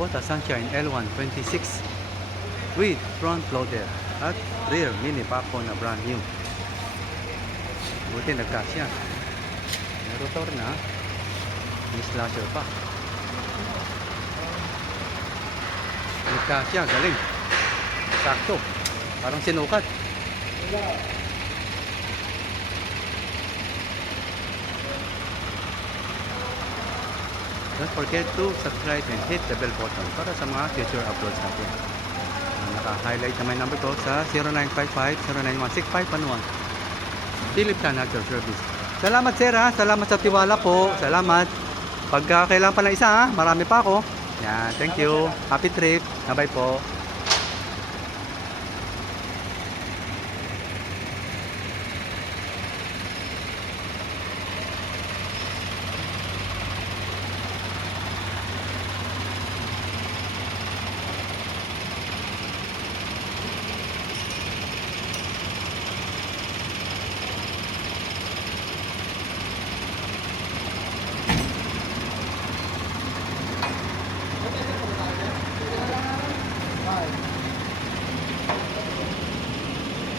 Kubota Sunshine L1-26 with front loader at rear mini backhoe na brand new. Buti nagkasya. May rotor na. May slasher pa. Nagkasya, galing. Sakto. Parang sinukat. Don't forget to subscribe and hit the bell button para sa mga future uploads natin. Naka-highlight na may number ko sa 0955-0916-511 philipfarmtractors service. Salamat sir ha, salamat sa tiwala po. Salamat. Pagka kailangan pa ng isa ha, marami pa ako. Yan, thank you. Happy trip. Bye-bye po.